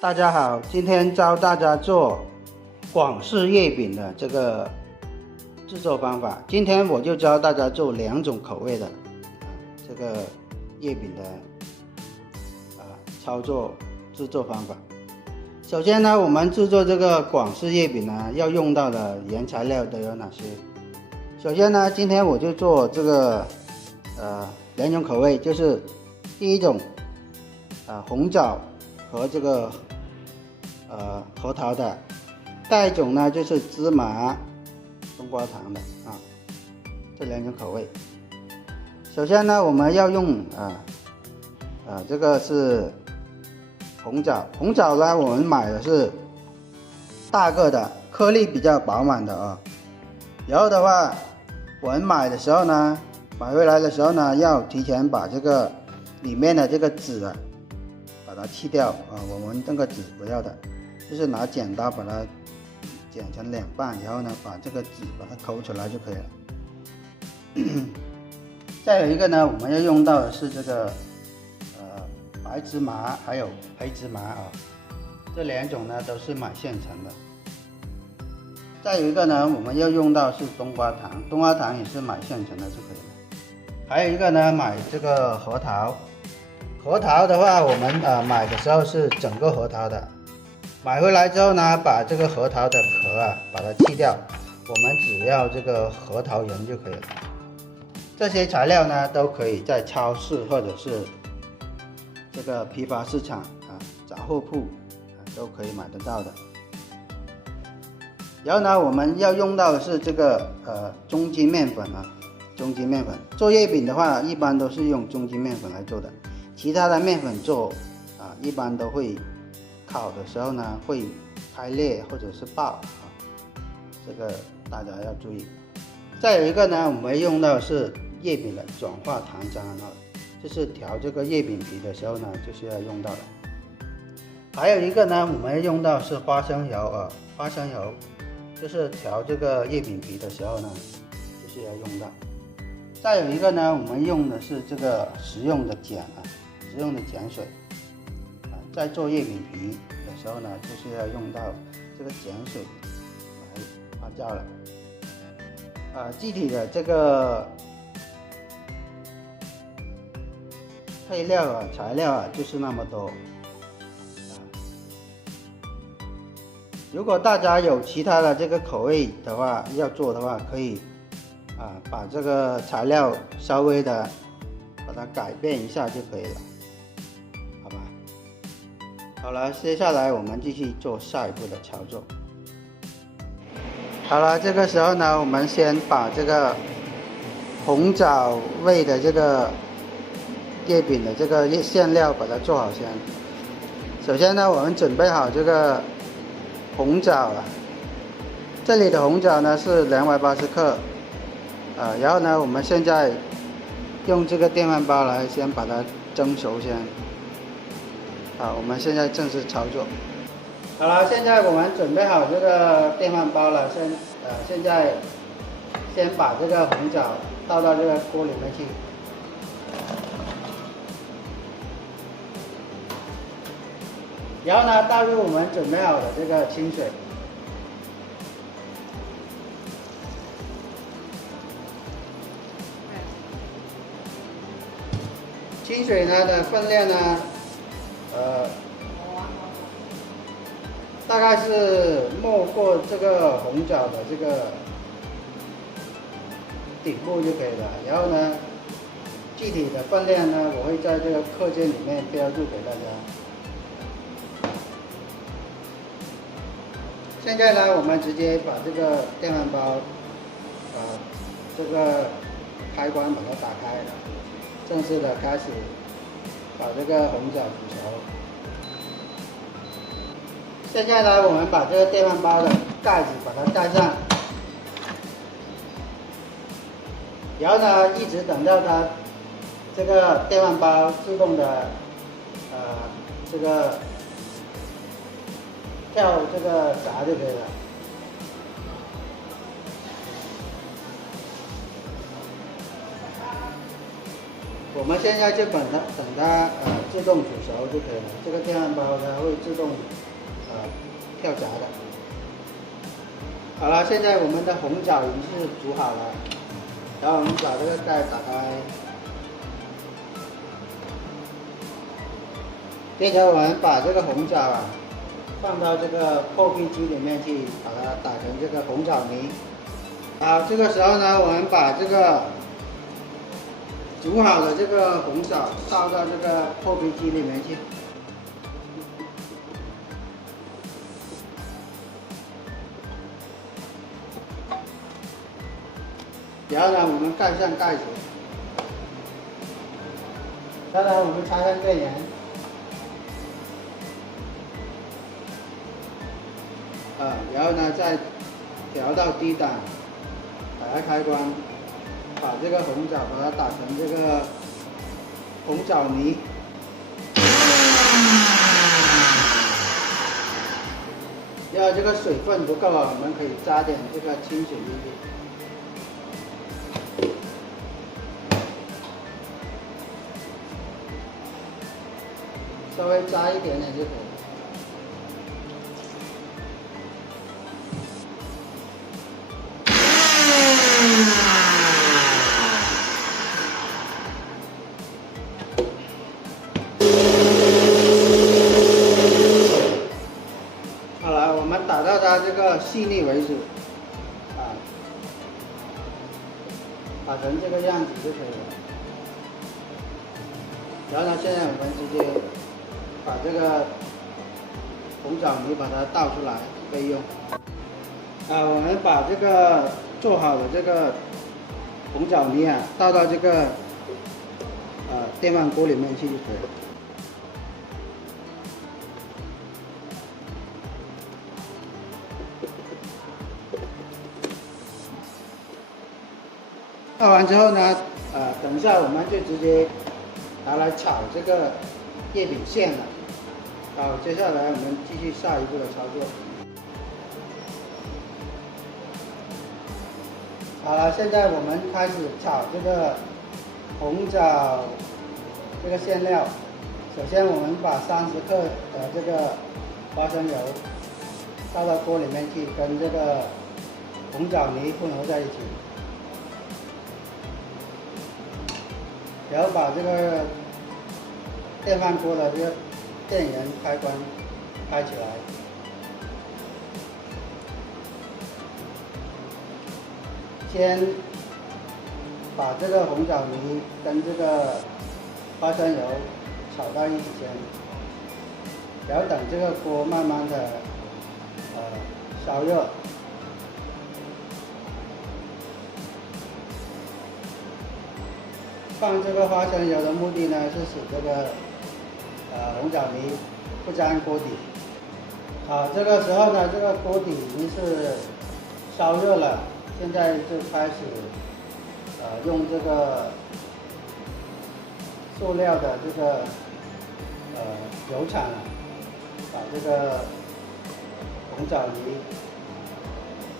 大家好，今天教大家做广式月饼的这个制作方法。今天我就教大家做2种口味的这个月饼的操作制作方法。首先呢，我们制作这个广式月饼呢，要用到的原材料都有哪些？首先呢，今天我就做这个2种口味，就是第一种红枣和这个核桃的，第二种呢就是芝麻冬瓜糖的这2种口味。首先呢，我们要用这个是红枣呢，我们买的是大个的，颗粒比较饱满的然后的话，我们买回来的时候呢，要提前把这个里面的这个籽把它去掉我们这个籽不要的，就是拿剪刀把它剪成2半，然后呢把这个籽把它抠出来就可以了。再有一个呢，我们要用到的是这个白芝麻还有黑芝麻这2种呢都是买现成的。再有一个呢，我们要用到是冬瓜糖也是买现成的就可以了。还有一个呢，买这个核桃的话，我们买的时候是整个核桃的，买回来之后呢，把这个核桃的壳把它去掉，我们只要这个核桃仁就可以了。这些材料呢都可以在超市或者是这个批发市场杂货铺都可以买得到的。然后呢，我们要用到的是这个中筋面粉中筋面粉做月饼的话，一般都是用中筋面粉来做的。其他的面粉做一般都会烤的时候呢会开裂或者是爆这个大家要注意。再有一个呢，我们用到的是月饼的转化糖浆就是调这个月饼皮的时候呢就是要用到的。还有一个呢，我们用到是花生油就是调这个月饼皮的时候呢就是要用到。再有一个呢，我们用的是这个食用的碱水在做月饼皮的时候呢，就是要用到这个碱水来发酵了。具体的这个配料材料就是那么多如果大家有其他的这个口味的话，要做的话，可以把这个材料稍微的把它改变一下就可以了，好吧？好了，接下来我们继续做下一步的操作。好了，这个时候呢，我们先把这个红枣味的这个月饼的这个馅料把它做好先。首先呢，我们准备好这个红枣这里的红枣呢是280克然后呢，我们现在用这个电饭煲来先把它蒸熟先。我们现在正式操作。好了，现在我们准备好这个电饭煲了，现在先把这个红枣倒到这个锅里面去。然后呢，倒入我们准备好的这个清水。清水呢的分量呢，大概是没过这个红枣的这个顶部就可以了。然后呢，具体的分量呢，我会在这个课件里面标注给大家。现在呢，我们直接把这个电饭煲，这个开关把它打开，正式的开始把这个红枣煮熟。现在呢，我们把这个电饭煲的盖子把它盖上，然后呢，一直等到它这个电饭煲自动的这个跳这个闸就可以了。我们现在就等它自动煮熟就可以了。这个电饭煲它会自动跳闸的。好了，现在我们的红枣已经是煮好了，然后我们把这个盖打开，接着我们把这个红枣啊放到这个破壁机里面去，把它打成这个红枣泥。好，这个时候呢，我们把这个煮好的这个红枣倒到这个破壁机里面去。然后呢，我们盖上盖子。然后呢，我们插上电源。然后呢，再调到低档，打开开关，把这个红枣把它打成这个红枣泥。然后这个水分不够啊，我们可以加点这个清水进去。稍微加一点点就可以了。好了，我们打到它这个细腻为止，打成这个样子就可以了。然后呢，现在我们直接把这个红枣泥把它倒出来备用。我们把这个做好的这个红枣泥啊倒到这个电饭锅里面去就可以了。倒完之后呢，等一下我们就直接拿来炒这个叶饼馅了。好，接下来我们继续下一步的操作。好了，现在我们开始炒这个红枣这个馅料。首先我们把30克的这个花生油倒到锅里面去，跟这个红枣泥混合在一起。然后把这个电饭锅的这个电源开关开起来，先把这个红枣泥跟这个花生油炒到一起先，然后等这个锅慢慢的烧热。放这个花生油的目的呢，是使这个红枣泥不粘锅底。好，这个时候呢，这个锅底已经是烧热了，现在就开始用这个塑料的这个油铲把这个红枣泥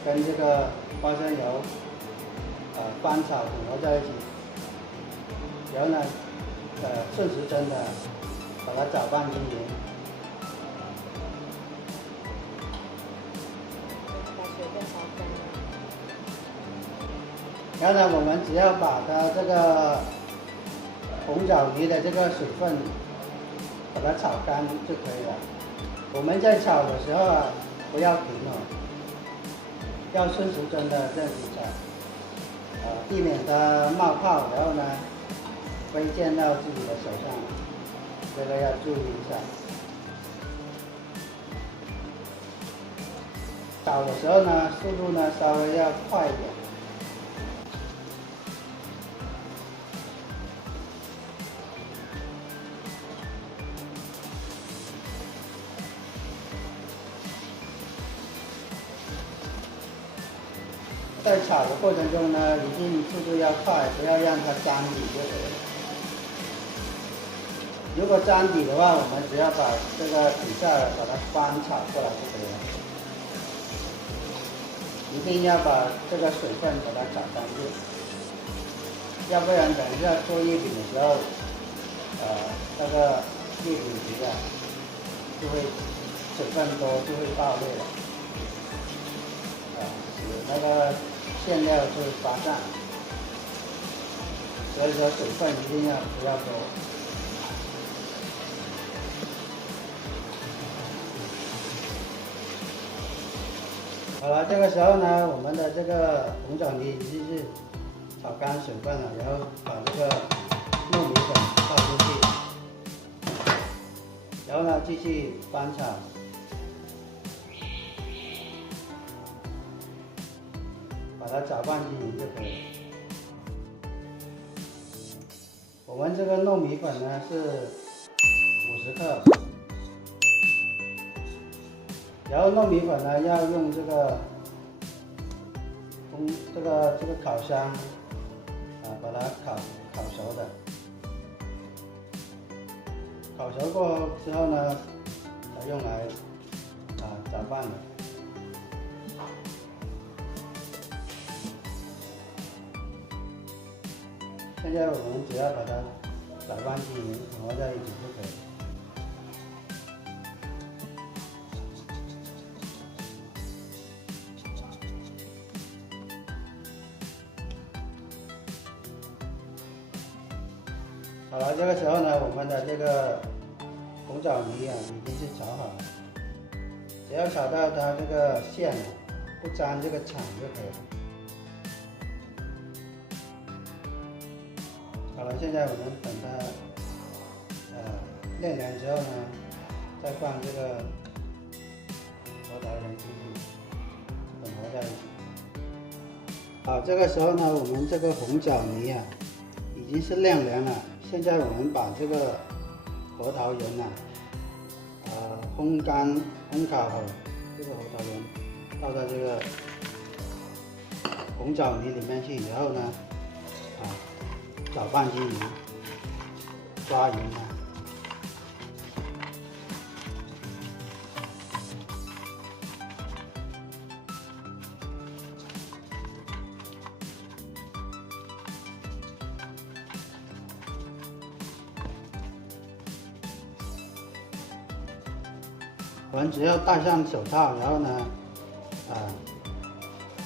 跟这个花生油翻炒混合在一起。然后呢，顺时针的把它搅拌均匀。把水分烧干了。然后呢，我们只要把它这个红枣泥的这个水分把它炒干就可以了。我们在炒的时候啊，不要停哦，要顺时针的这样子炒，避免它冒泡，然后呢飞溅到自己的手上，这个要注意一下。炒的时候呢，速度呢稍微要快一点。在炒的过程中呢，一定速度要快，不要让它粘底就可以了。如果粘底的话，我们只要把这个底下把它翻炒过来就可以了。一定要把这个水分把它炒干净，要不然等一下做月饼的时候，那个月饼皮啊，就会水分多就会爆裂了，使那个馅料就发散，所以说水分一定要不要多。好了，这个时候呢，我们的这个红枣泥已经是炒干水分了，然后把这个糯米粉倒进去，然后呢继续翻炒，把它搅拌均匀就可以了。我们这个糯米粉呢是50克，然后糯米粉呢要用这个烤箱把它烤熟的，烤熟过后之后呢，才用来搅拌的。现在我们只要把它搅拌均匀，混合在一起就可以了。好了，这个时候呢，我们的这个红枣泥啊已经是炒好了，只要炒到它这个馅不沾这个场就可以了。好了，现在我们等它晾凉之后呢，再放这个核桃仁进去，混合在一起。好，这个时候呢，我们这个红枣泥啊已经是晾凉了。现在我们把这个核桃仁烘烤好这个核桃仁倒到这个红枣泥里面去，然后呢搅拌均匀，抓匀它。我们只要戴上手套，然后呢，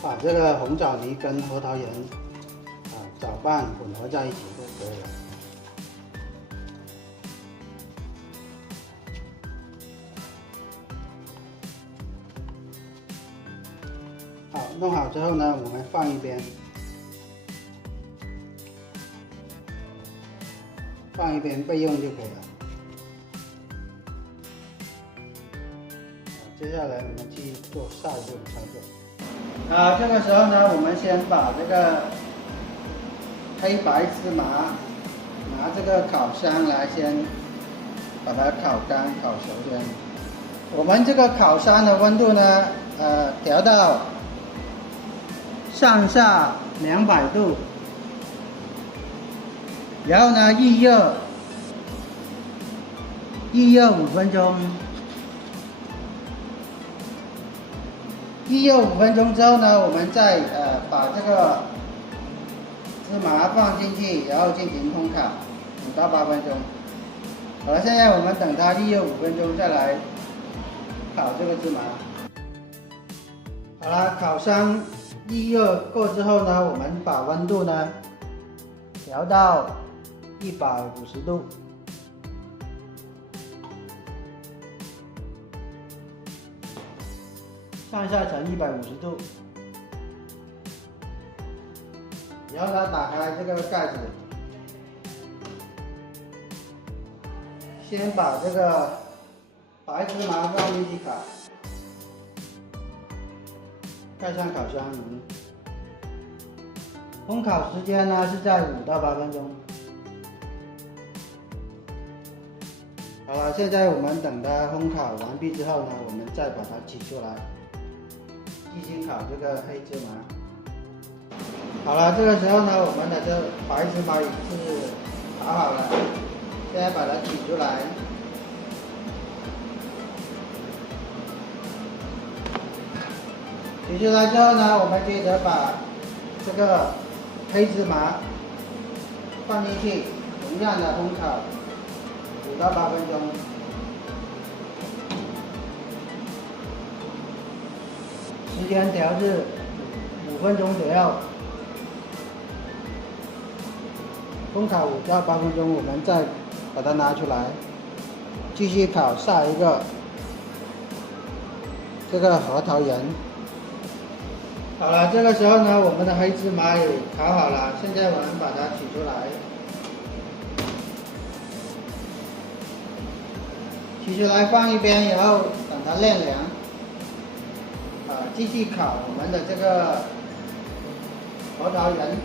把这个红枣泥跟核桃仁搅拌混合在一起就可以了。好，弄好之后呢，我们放一边，备用就可以了。接下来我们去做下一步操作。好，这个时候呢，我们先把这个黑白芝麻拿这个烤箱来先把它烤干、烤熟先。我们这个烤箱的温度呢，调到上下200度，然后呢预热5分钟。预热5分钟之后呢，我们再把这个芝麻放进去，然后进行烘烤5到8分钟。好了，现在我们等它预热5分钟再来烤这个芝麻。好了，烤箱预热过之后呢，我们把温度呢调到150度。上下成150度，然后呢，打开这个盖子，先把这个白芝麻放进去烤，盖上烤箱，烘烤时间呢是在5到8分钟。好了，现在我们等它烘烤完毕之后呢，我们再把它取出来。继续烤这个黑芝麻。好了，这个时候呢，我们的这白芝麻也是烤好了，现在把它取出来。取出来之后呢，我们接着把这个黑芝麻放进去，同样的烘烤5到8分钟。时间调至5分钟左右。烘烤5到8分钟，我们再把它拿出来，继续烤下一个这个核桃仁。好了，这个时候呢，我们的黑芝麻也烤好了，现在我们把它取出来，取出来放一边，然后等它晾凉。继续烤我们的这个核桃仁。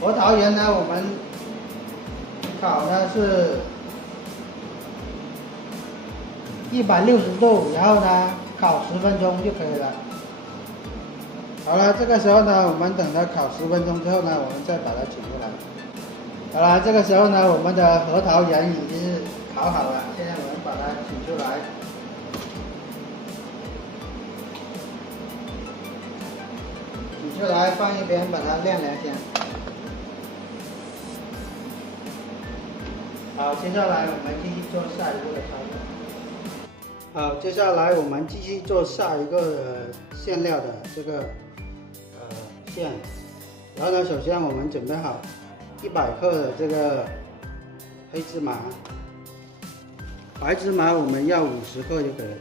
核桃仁呢，我们烤呢是160度，然后呢烤10分钟就可以了。好了，这个时候呢，我们等它烤10分钟之后呢，我们再把它取出来。好了，这个时候呢，我们的核桃仁已经是烤好了，现在我们把它取出来。取出来放一边，把它晾凉先。好，接下来我们继续做下一步的操作。好，接下来我们继续做下一个馅料的这个馅。然后呢，首先我们准备好100克的这个黑芝麻，白芝麻我们要50克就可以了。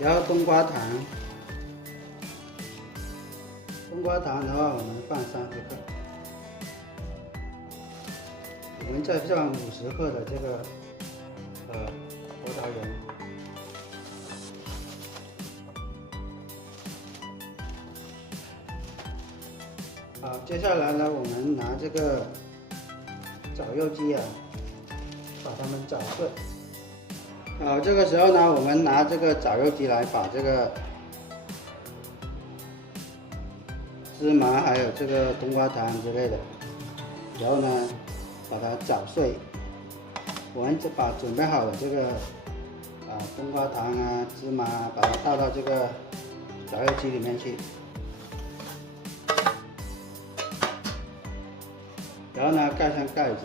然后冬瓜糖，冬瓜糖的话我们放30克，我们再放50克的这个核桃仁。好，接下来呢，我们拿这个绞肉机啊，把它们绞碎。好，这个时候呢，我们拿这个绞肉机来把这个芝麻还有这个冬瓜糖之类的，然后呢把它搅碎。我们就把准备好的这个冬瓜糖啊、芝麻啊，把它倒到这个绞肉机里面去，然后呢盖上盖子，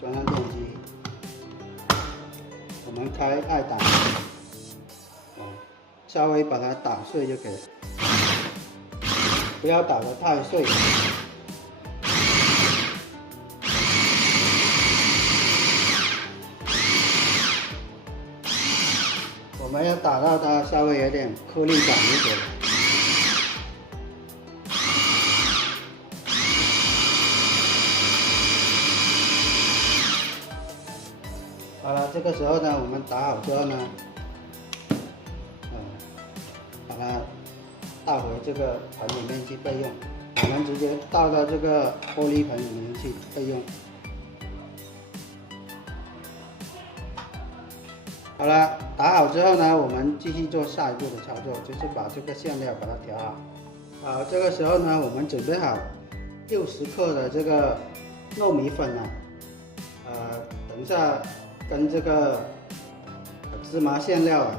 装上电机。我们开2档，稍微把它打碎就可以了，不要打得太碎。我们要打到它稍微有点颗粒感就可以了。好了，这个时候呢，我们打好之后呢，把它倒回这个盆里面去备用。我们直接倒到这个玻璃盆里面去备用。好了，打好之后呢，我们继续做下一步的操作，就是把这个馅料把它调好。好，这个时候呢，我们准备好60克的这个糯米粉啊，等一下跟这个芝麻馅料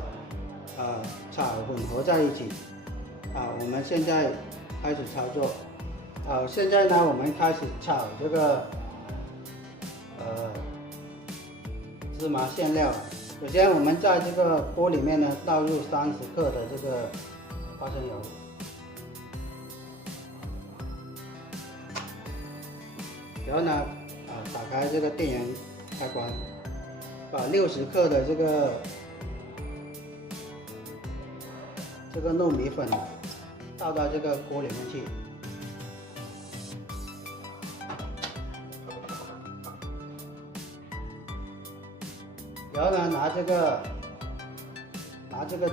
炒混合在一起。我们现在开始操作。现在呢，我们开始炒这个芝麻馅料。首先，我们在这个锅里面呢倒入30克的这个花生油，然后呢，打开这个电源开关，把60克的这个糯米粉倒到这个锅里面去。然后呢，拿这个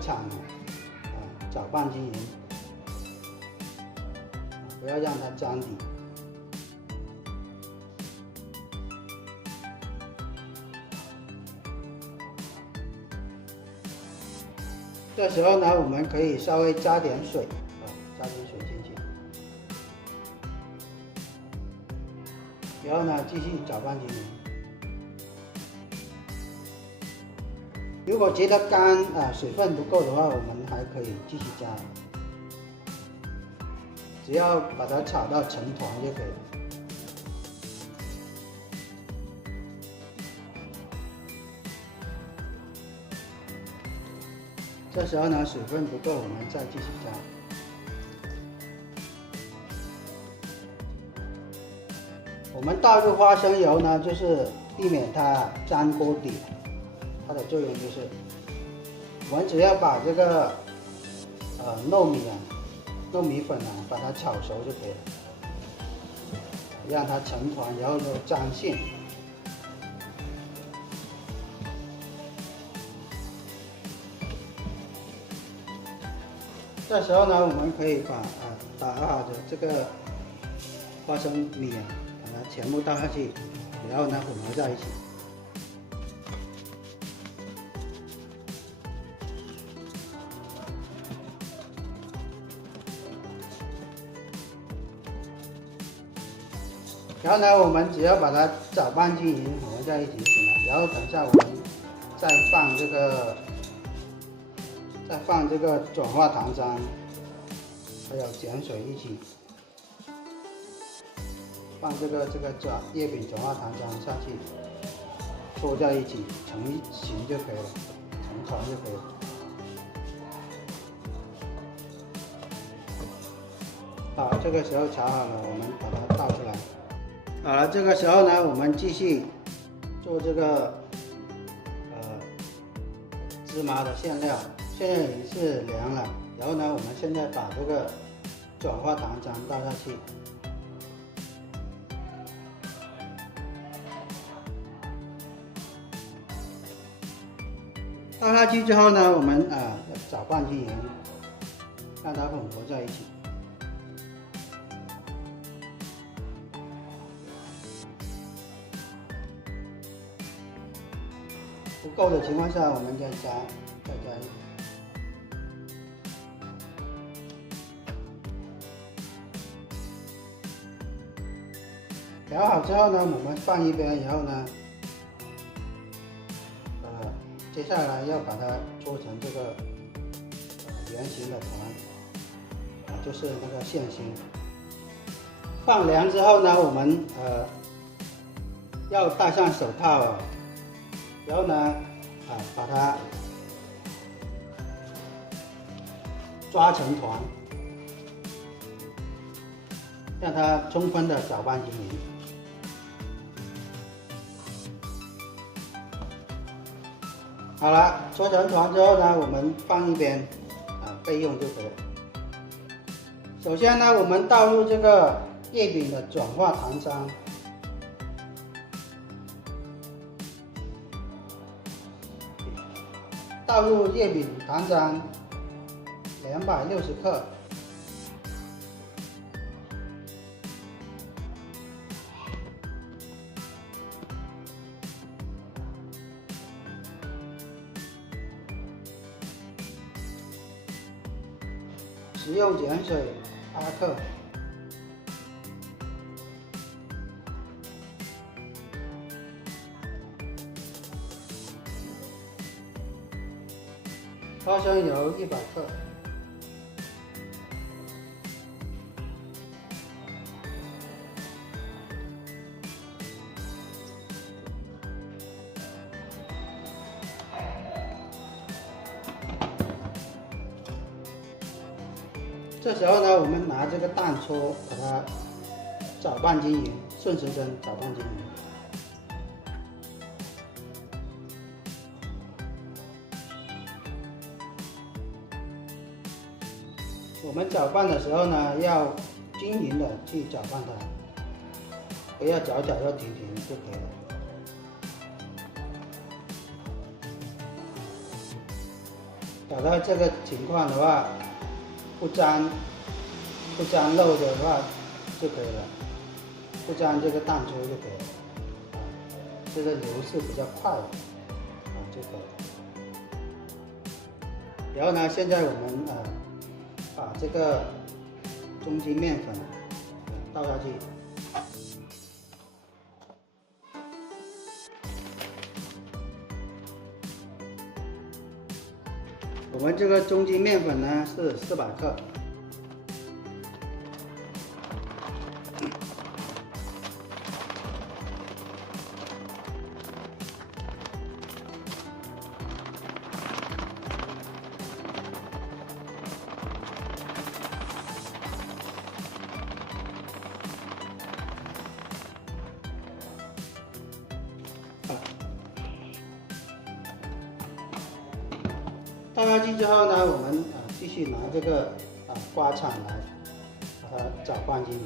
铲搅拌均匀，不要让它粘底。这时候呢，我们可以稍微加点水，加点水进去，然后呢，继续搅拌均匀。如果觉得干水分不够的话，我们还可以继续加，只要把它炒到成团就可以了。这时候呢，水分不够，我们再继续加。我们倒入花生油呢，就是避免它粘锅底，它的作用就是，我们只要把这个糯米粉把它炒熟就可以了，让它成团，然后有粘性。这时候呢，我们可以把好的这个花生米把它全部倒下去，然后呢混合在一起。然后呢，我们只要把它搅拌均匀，混合在一起就行了。然后等下我们再放这个转化糖浆，还有碱水一起，放这个叶饼转化糖浆下去，搓在一起成型就可以了，成团就可以了。好，这个时候炒好了，我们把它倒出来。好了，这个时候呢，我们继续做这个芝麻的馅料。现在已经是凉了，然后呢，我们现在把这个转化糖浆倒下去，倒下去之后呢，我们搅拌均匀，让它混合在一起。不够的情况下，我们再加一点。调好之后呢，我们放一边，然后呢，接下来要把它搓成这个圆形的团，就是那个馅心。放凉之后呢，我们要戴上手套，然后呢，把它抓成团，让它充分的搅拌均匀。好了，搓成团之后呢，我们放一边，备用就可以了。首先呢，我们倒入这个叶饼的转化糖浆，倒入叶饼糖浆260克。食用碱水8克，花生油100克，这时候呢，我们拿这个蛋搓，把它搅拌均匀，顺时针搅拌均匀。我们搅拌的时候呢，要均匀的去搅拌它，不要搅要停就可以了。搅到这个情况的话，不粘漏的话就可以了，不粘这个蛋粥就可以了，这个流是比较快的，就可以了。然后呢，现在我们把这个中筋面粉倒下去，我们这个中筋面粉呢是400克。倒下去之后呢，我们继续拿这个刮铲来把它搅拌均匀。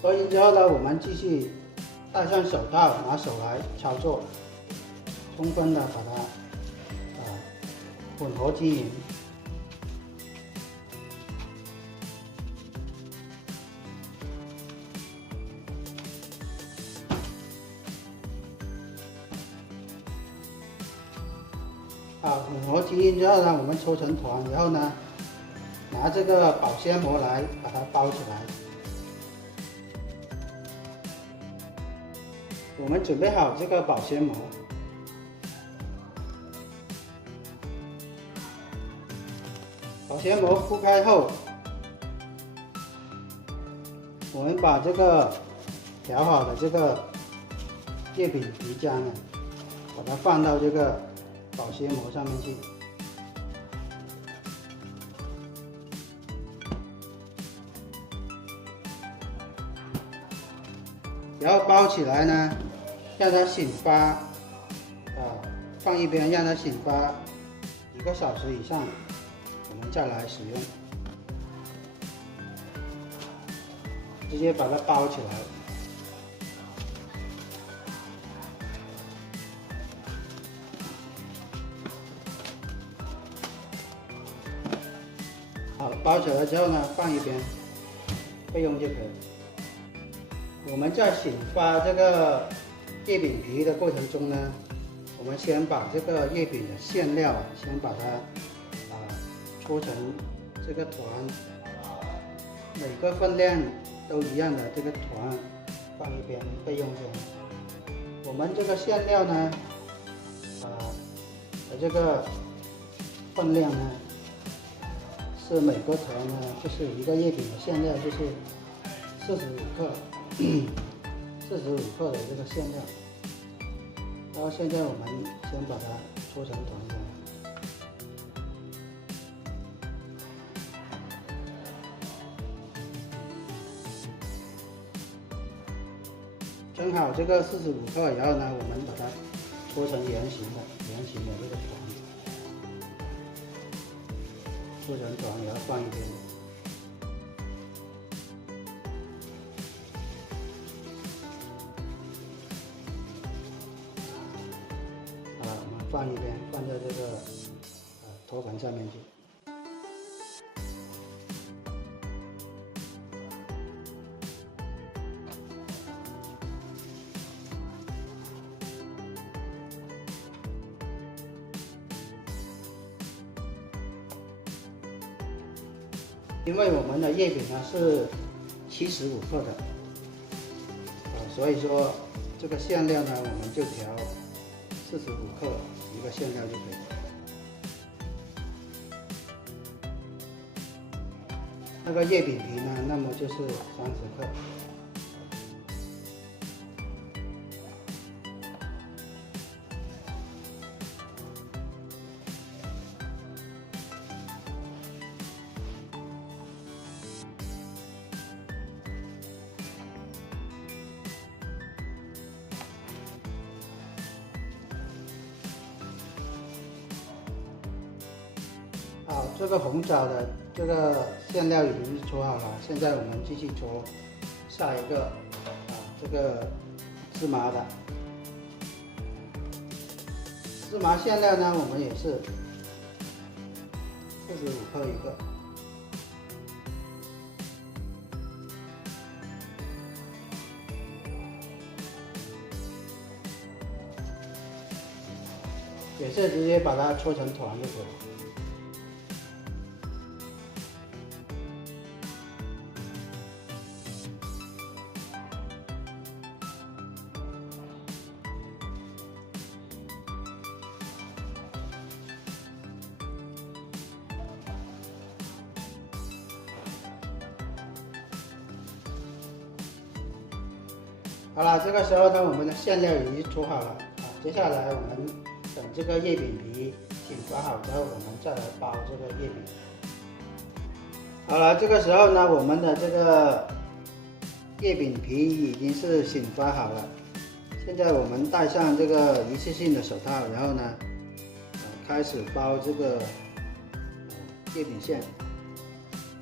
搓匀之后呢，我们继续戴上手套，拿手来操作，充分的把它混合均匀。混合均匀之后呢，我们搓成团，然后呢，拿这个保鲜膜来把它包起来。我们准备好这个保鲜膜，保鲜膜铺开后，我们把这个调好的这个月饼皮浆呢，把它放到这个保鲜膜上面去，然后包起来呢，让它醒发，放一边让它醒发1个小时以上，我们再来使用，直接把它包起来。好，包起来之后呢，放一边备用就可以。我们在醒发这个月饼皮的过程中呢，我们先把这个月饼的馅料先把它搓成这个团，每个分量都一样的这个团放一边备用先。我们这个馅料呢，的这个分量呢，是每个团呢，就是一个月饼的馅料就是45克，45克的这个馅料。然后现在我们先把它搓成团状。蒸好这个45克，然后呢，我们把它搓成圆形的这个团，搓成团，然后放一边。我们放一边，放在这个托盘上面去。因为我们的月饼呢是75克的，所以说这个馅料呢我们就调45克一个馅料就可以了。那个月饼皮呢，那么就是30克。好，这个红枣的这个馅料已经搓好了，现在我们继续搓下一个这个芝麻的。芝麻馅料呢，我们也是45克一个。也是直接把它搓成团就可以了。好了，这个时候呢，我们的馅料已经搓好了啊。接下来我们等这个月饼皮醒发好之后，我们再来包这个月饼。好了，这个时候呢，我们的这个月饼皮已经是醒发好了。现在我们戴上这个一次性的手套，然后呢，开始包这个月饼馅，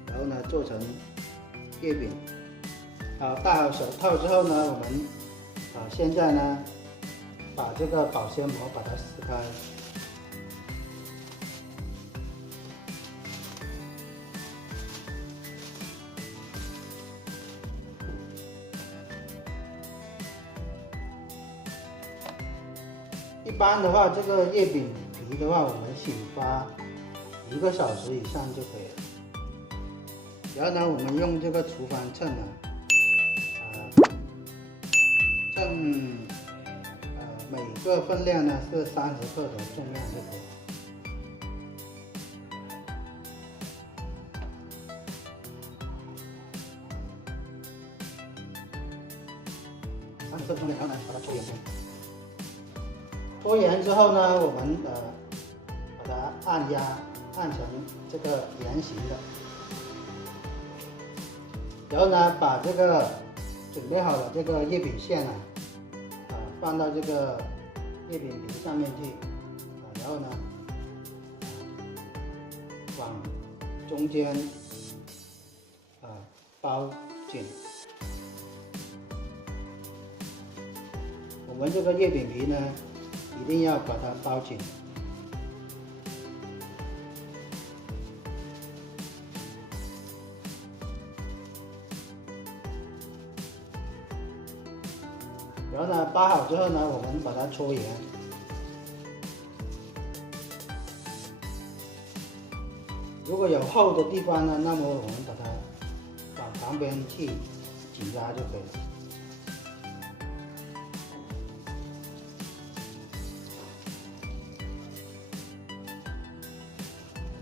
然后呢做成月饼。好，戴好手套之后呢，我们现在呢把这个保鲜膜把它撕开。一般的话，这个月饼皮的话，我们醒发1个小时以上就可以了。然后呢，我们用这个厨房秤呢，称每个分量呢是30克的重量就可以了。30克重量，然后呢把它搓圆。搓圆之后呢，我们把它按成这个圆形的，然后呢把这个准备好的这个月饼馅呢，放到这个月饼皮上面去，然后呢往中间包紧。我们这个月饼皮呢，一定要把它包紧。然后呢，包好之后呢，我们把它搓圆。如果有厚的地方呢，那么我们把它往旁边去挤压就可以了。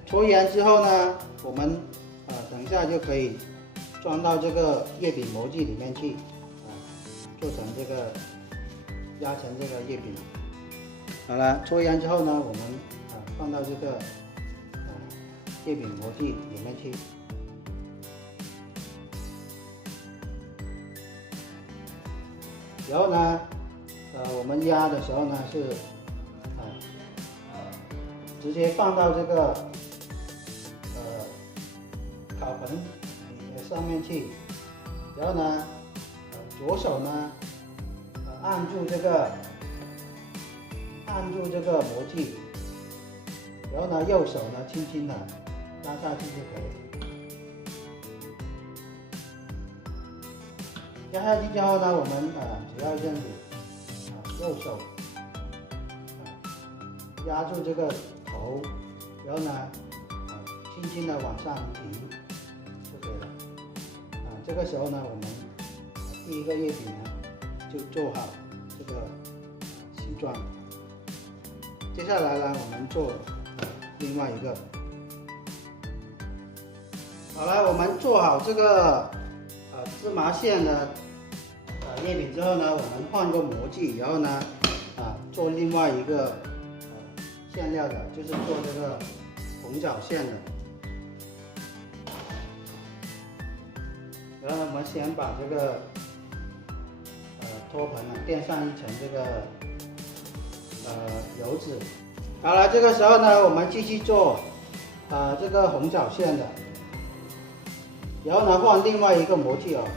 搓圆之后呢，我们等一下就可以装到这个月饼模具里面去，做成这个压成这个月饼。好了，搓圆之后呢，我们放到这个月饼模具里面去。然后呢，我们压的时候呢是直接放到这个烤盆上面去，然后呢，左手呢按住这个模具，然后呢右手呢轻轻的拉下去就可以了。压下去之后呢，我们只要这样子右手压住这个头，然后呢轻轻的往上提就可以了。这个时候呢，我们第一个月饼呢就做好这个形状。接下来呢，我们做另外一个。好了，我们做好这个芝麻馅的月饼之后呢，我们换个模具，然后呢做另外一个馅料的，就是做这个红枣馅的。然后呢，我们先把这个托盘呢垫上一层这个油纸。好了，这个时候呢，我们继续做这个红枣馅的，然后呢换另外一个模具哦。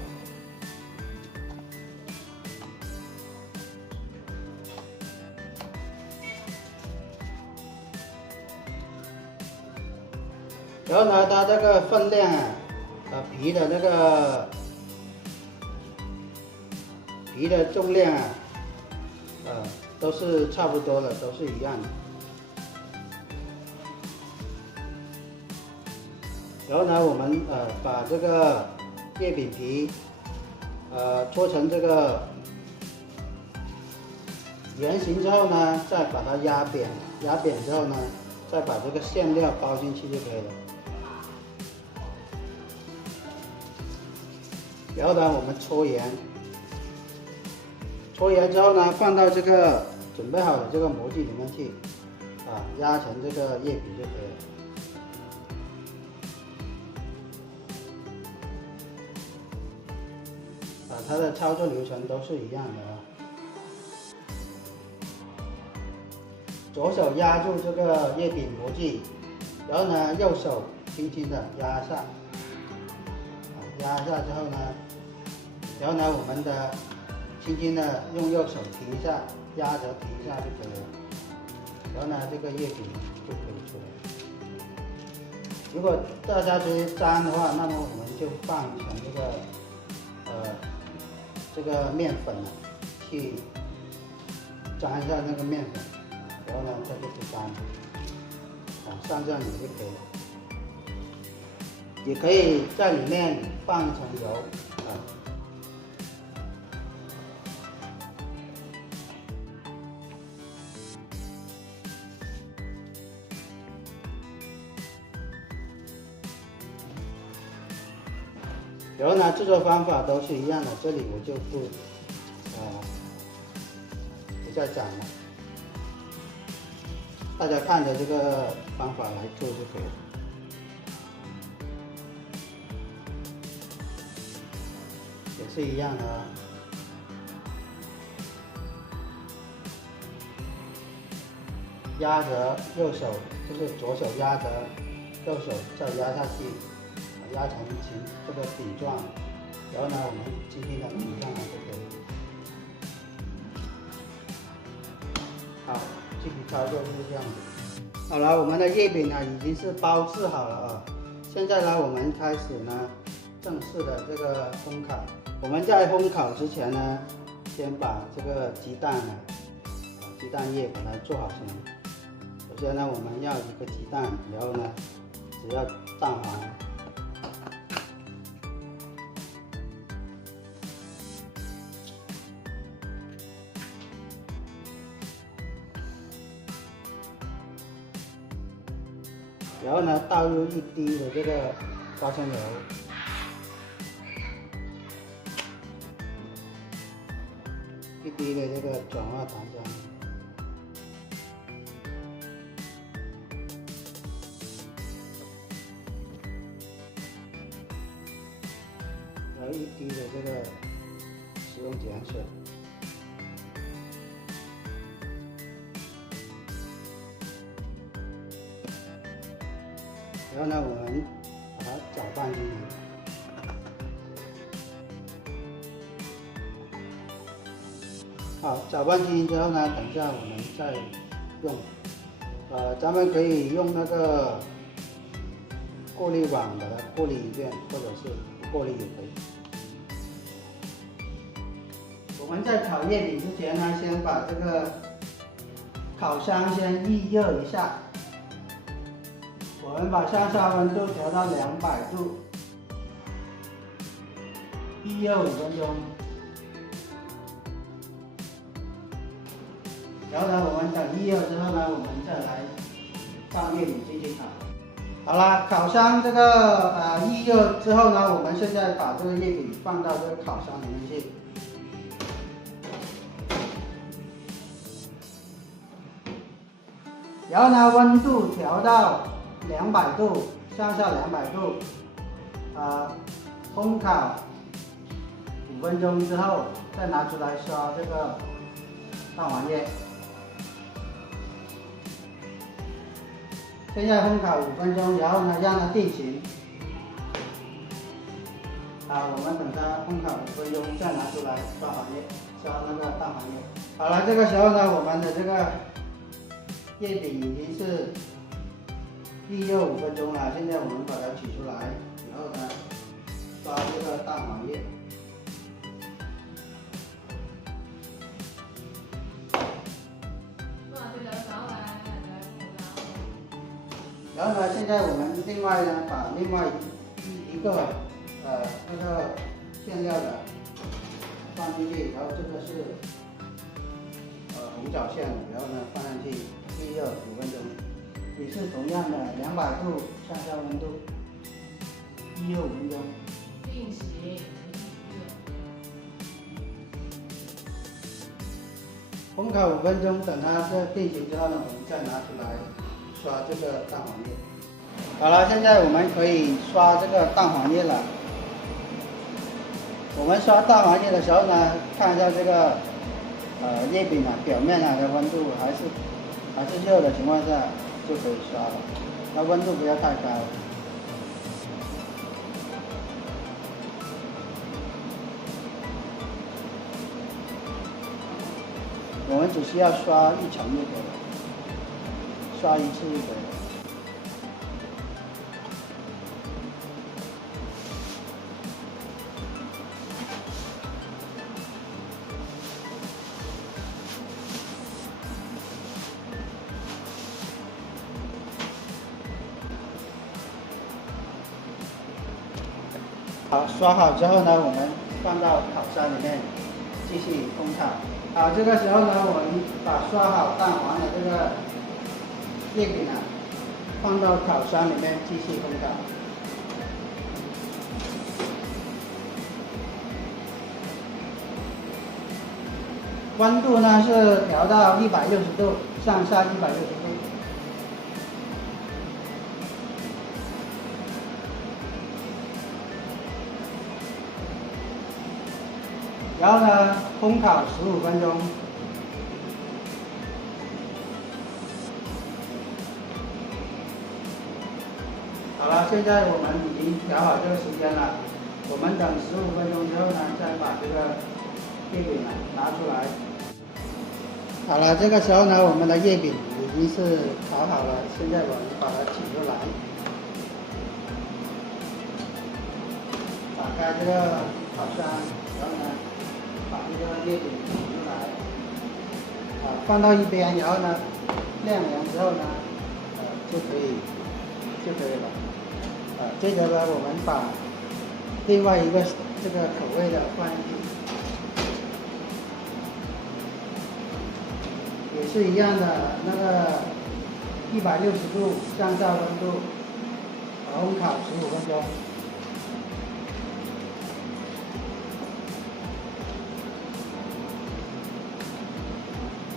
然后呢，它这个分量皮的那个皮的重量都是差不多的，都是一样的。然后呢，我们把这个月饼皮搓成这个圆形之后呢，再把它压扁，压扁之后呢，再把这个馅料包进去就可以了。然后呢，我们搓圆，搓圆之后呢，放到这个准备好的这个模具里面去，压成这个叶饼就可以了。它的操作流程都是一样的啊。左手压住这个叶饼模具，然后呢，右手轻轻的压下，压下之后呢，然后呢，我们的轻轻的用右手停一下，压着停一下就可以了。然后呢，这个叶饼就可以出来。如果大家觉得粘的话，那么我们就放成这个面粉去沾一下那个面粉，然后呢，它就不粘了。上这样子就可以了。也可以在里面放一层油然后呢，制作方法都是一样的，这里我就不再讲了，大家看着这个方法来做就可以了。也是一样的啊。压着右手，就是左手压着，右手再压下去，压成这个饼状，然后呢，我们轻轻的拧上来就可以了。好，具体操作就是这样子。好了，我们的叶饼呢已经是包制好了啊。现在呢，我们开始呢正式的这个烘烤。我们在烘烤之前呢，先把这个鸡蛋呢，鸡蛋液把它做好先。首先呢，我们要一个鸡蛋，然后呢，只要蛋黄。然后呢，倒入1滴的这个花生油，1滴的这个转化糖浆，然后1滴的这个食用碱水。然后呢，我们把它搅拌均匀。好，搅拌均匀之后呢，等一下我们再用。咱们可以用那个过滤网把它过滤一遍，或者是不过滤也可以。我们在烤叶饼之前呢，先把这个烤箱先预热一下。我们把上下温度调到200度，预热5分钟。然后呢，我们等预热之后呢，我们再来放叶饼进去烤。好了，烤箱这个预热之后呢，我们现在把这个叶饼放到这个烤箱里面去。然后呢，温度调到200度，上下200度，烘烤5分钟之后，再拿出来刷这个蛋黄液。现在烘烤5分钟，然后呢，让它定型。我们等它烘烤5分钟，再拿出来刷黄液，刷那个蛋黄液。好了，这个时候呢，我们的这个叶饼已经是预热5分钟了，现在我们把它取出来，然后呢，刷这个蛋黄液。然后呢，现在我们另外呢，把另外一个那个馅料的放进去，然后这个是红枣馅，然后呢放上去预热5分钟。也是同样的200度上下温度，预热5分钟。定型。烘烤5分钟，等它这定型之后呢，我们再拿出来刷这个蛋黄液。好了，现在我们可以刷这个蛋黄液了。我们刷蛋黄液的时候呢，看一下这个叶饼表面的温度还是热的情况下就可以刷了，那温度不要太高。我们只需要刷1层就可以了，刷1次就可以了。好，刷好之后呢，我们放到烤箱里面继续烘烤。好，这个时候呢，我们把刷好蛋黄的这个叶饼放到烤箱里面继续烘烤。温度呢是调到160度，上下160度。然后呢，烘烤15分钟。好了，现在我们已经调好这个时间了。我们等15分钟之后呢，再把这个叶饼拿出来。好了，这个时候呢，我们的叶饼已经是烤好了。现在我们把它取出来，打开这个烤箱，然后呢，把这个叶饼取出来，放到一边，然后呢，晾凉之后呢，就可以了。接着呢，我们把另外一个这个口味的放进去，也是一样的，那个160度上下温度，烘烤15分钟。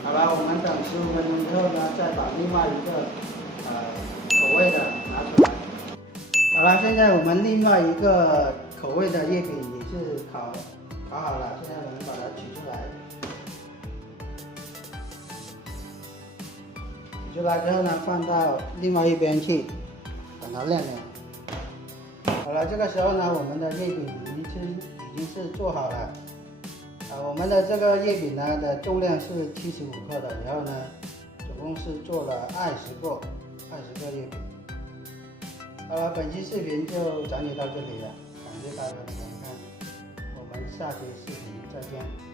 好了，我们等15分钟之后呢，再把另外一个口味的拿出来。好了，现在我们另外一个口味的叶饼也是烤好了，现在我们把它取出来。取出来之后呢，放到另外一边去，等它晾凉。好了，这个时候呢，我们的叶饼已经是做好了。我们的这个叶饼呢的重量是75克的，然后呢，总共是做了20个叶饼。好了，本期视频就讲解到这里了，感谢大家的观看，我们下期视频再见。